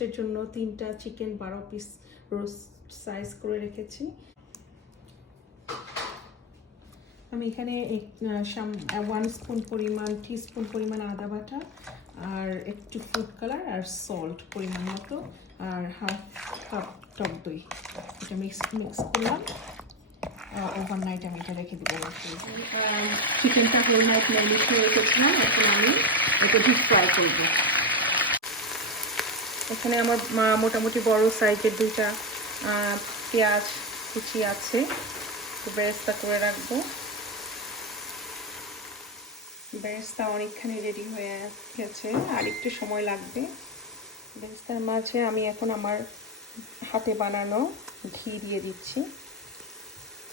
রোস্টের জন্য 3টা চিকেন 12 পিস রোস্ট সাইজ করে রেখেছি। আমি এখানে 1 স্পুন পরিমাণ টিস্পুন পরিমাণ আদা বাটা আর একটু ফুড কালার আর সল্ট পরিমাণ মতো আর হাফ কাপ টক দই এটা মিক্স করলাম। ওভারনাইট আমি এটা রেখে দেবো। চিকেনটা হোল নাইট ম্যারিনেট করে রেখেছিলাম, এখন আমি এটা ডিপ ফ্রাই করবো। এখানে আমার মোটামুটি বড় সাইজের 2টা পেঁয়াজ কুচি আছে, বেরেস্তা করে রাখবো। বেরেস্তা অনেকখানি রেডি হয়ে গেছে, আর একটু সময় লাগবে। বেরেস্তার মাঝে আমি এখন আমার হাতে বানানো ঘি দিয়ে দিচ্ছি।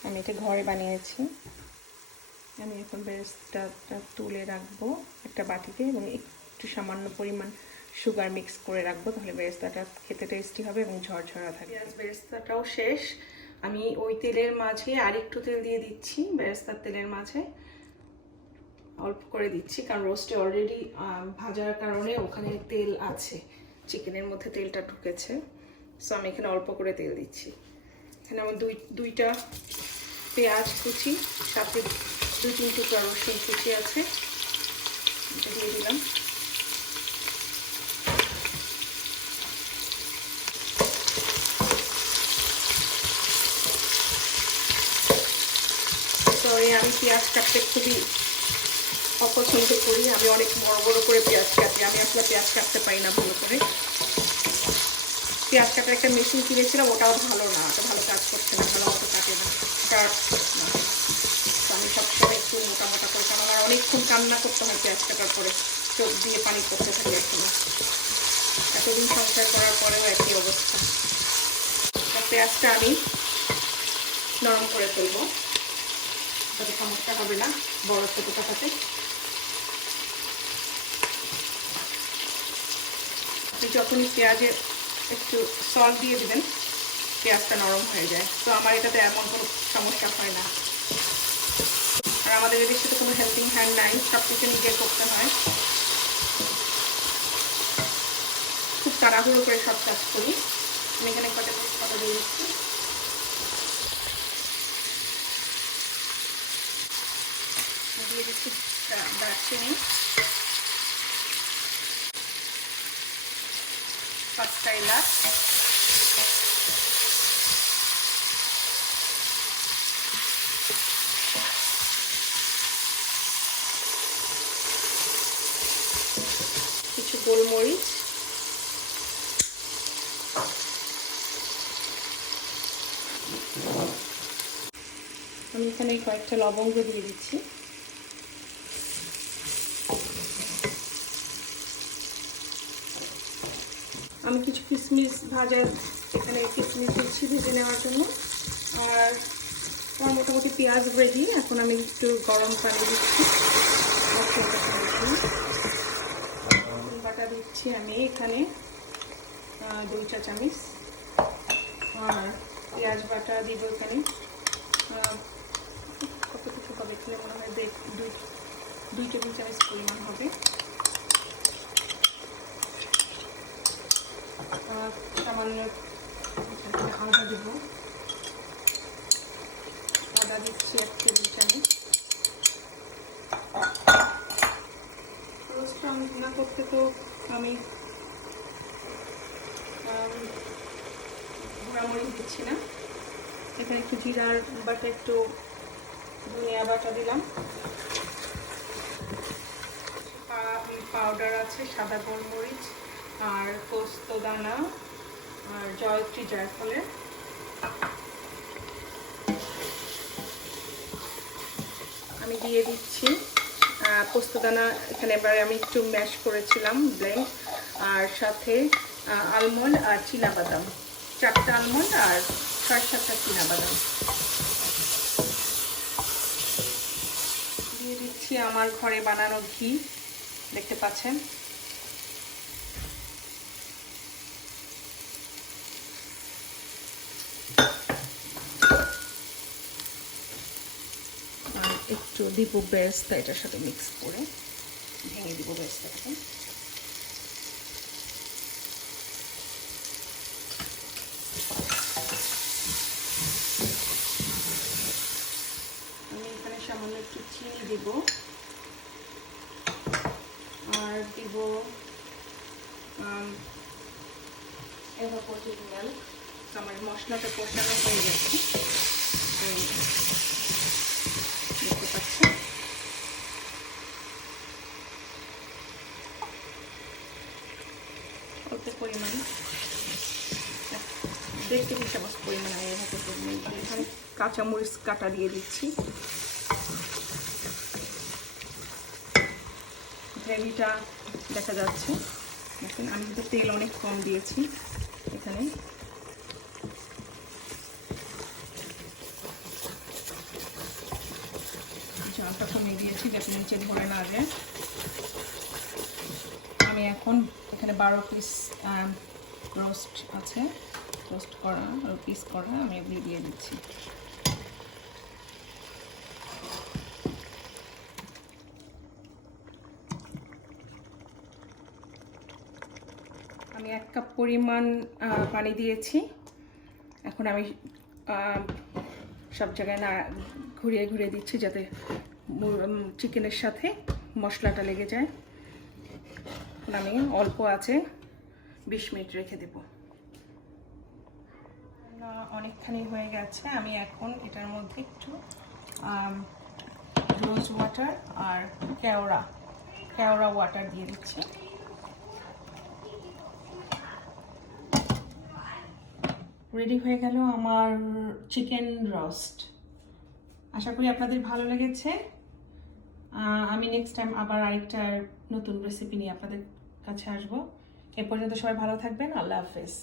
আমি এটা ঘরে বানিয়েছি। আমি এখন বেরেস্তাটা তুলে রাখবো একটা বাটিতে এবং একটু সামান্য পরিমাণ সুগার মিক্স করে রাখবো, তাহলে বেরেস্তাটা খেতে টেস্টি হবে এবং ঝরঝরা থাকবে। বেরেস্তাটাও শেষ। আমি ওই তেলের মাঝে আরেকটু তেল দিয়ে দিচ্ছি, বেরেস্তার তেলের মাঝে অল্প করে দিচ্ছি, কারণ রোস্টে অলরেডি ভাজার কারণে ওখানে তেল আছে, চিকেনের মধ্যে তেলটা ঢুকেছে। সো আমি এখানে অল্প করে তেল দিচ্ছি। এখানে আমার দুইটা পেঁয়াজ কুচি, সাথে 2-3 টুকরা রসুন কুচি আছে, এটা দিয়ে দিলাম। সরি, আমি পেঁয়াজ কাটতে খুবই অপছন্দ করি। আমি অনেক বড় বড় করে পেঁয়াজ কাটি, আমি আসলে পেঁয়াজ কাটতে পারি না ভালো করে। পেঁয়াজ কাটার একটা মেশিন কিনেছিলাম, ওটাও ভালো না, ওটা ভালো কাজ করছে না, ভালো মতো কাটে না, আমি সবসময় একটু মোটা মোটা করে, কারণ আমার অনেকক্ষণ কান্না করতে হয় পেঁয়াজ কাটার পরে, চোখ দিয়ে পানি করতে থাকে। এখন এতদিন সংসার করার পরেও একই অবস্থা। পেঁয়াজটা আমি নরম করে ফেলবো, তাতে সমস্যা হবে না বড় ছোটো কাটাতে। আপনি যখনই পেঁয়াজে একটু সল্ট দিয়ে দিবেন, পেঁয়াজটা নরম হয়ে যায়। তো আমার এটাতে এমন কোনো সমস্যা হয় না। আর আমাদের এদেশে তো কোনো হেল্পিং হ্যান্ড নাই, সব কিছু নিজে করতে হয়। খুব তাড়াহুড়ো করে সব কাজ করি। আমি এখানে কথা দিয়ে দিচ্ছি। দিয়ে দিচ্ছি দারচিনি, 5টা এলাচ, কিছু গোলমরিচ, আমি এখানে কয়েকটা লবঙ্গ দিয়ে দিচ্ছি। আমি কিছু কিশমিশ এখানে কিশমিশ দিচ্ছি ভেজে নেওয়ার জন্য। আর আমার মোটামুটি পেঁয়াজ রেডি। এখন আমি একটু গরম পানি দিচ্ছি, বাটা দিচ্ছি আমি এখানে 2 চা চামচ, আর পেঁয়াজ বাটা দিব এখানে কত কিছু হবে, এখানে মনে হয় 2 টেবিল চামচ পরিমাণ হবে। সামান্য আদা দেব, আদা দিচ্ছি 1 টেবিল চামচ। রোস্টটা আমি ভুনা করতে তো আমি গুঁড়ামরিচ দিচ্ছি না, এখানে একটু জিরার বাটা, একটু ধনিয়া বাটা দিলাম। পাউডার আছে সাদা গোলমরিচ আর পোস্ত দানা আর জয়ত্রী জায়ফলের। আমি দিয়ে দিচ্ছি পোস্তদানা, এখানে এবারে আমি একটু ম্যাশ করেছিলাম ব্লেন্ড, আর সাথে আলমন্ড আর চীনাবাদাম, 4টা আলমন্ড আর 6-7টা চীনাবাদাম দিয়ে দিচ্ছি। আমার ঘরে বানানো ঘি দেখতে পাচ্ছেন। একটু দিব বেরেস্তা, এটার সাথে মিক্স করে ভেঙে দিব বেরেস্তাটাকে। একটু চিনি দিব, আর দিব evaporated milk। আমার মশলাটা কষানো হয়ে গেছে, দেখতে পাচ্ছি। অল্প পরিমাণ, 1.5 টেবিল চামচ পরিমাণ আমি evaporated milk এখানে কাঁচামরিচ কাটা দিয়ে দিচ্ছি। গ্রেভিটা দেখা যাচ্ছে, দেখুন আমি কিন্তু তেল অনেক কম দিয়েছি এখানে। ঝালটা কমিয়ে দিয়েছি যাতে নিচে ধরে না যায়। আমি এখন এখানে 12 পিস রোস্ট আছে, রোস্ট করা পিস করা, আমি এগুলি দিয়ে দিচ্ছি। আমি 1 কাপ পরিমাণ পানি দিয়েছি। এখন আমি সব জায়গায় না ঘুরিয়ে ঘুরিয়ে দিচ্ছি যাতে চিকেনের সাথে মশলাটা লেগে যায়। আমি অল্প আছে 20 মিনিট রেখে দেব। অনেকখানি হয়ে গেছে, আমি এখন এটার মধ্যে একটু রোজ ওয়াটার আর কেওড়া ওয়াটার দিয়ে দিচ্ছি। রেডি হয়ে গেল আমার চিকেন রোস্ট। আশা করি আপনাদের ভালো লেগেছে। আমি নেক্সট টাইম আবার আরেকটা নতুন রেসিপি নিয়ে আপনাদের কাছে আসবো। এ পর্যন্ত সবাই ভালো থাকবেন। আল্লাহ হাফেজ।